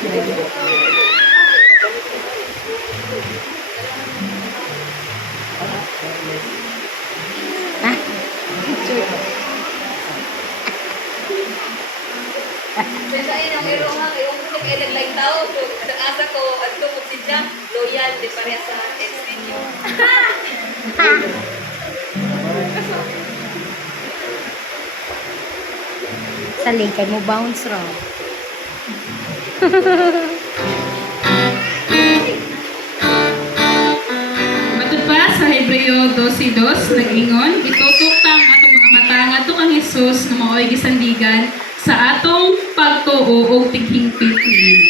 Ha? Sa inang mayroon nga, yung nag-like tao, so asa ko, at tumog si loyal, di pareha sa ex ninyo. Sa mo bounce raw. Matupad sa Hebreo 12.2, nag-ingon, itutuktang atong mga mata nga ang Hesus na mao'y gisandigan sa atong pagtuo o tighingpit niya.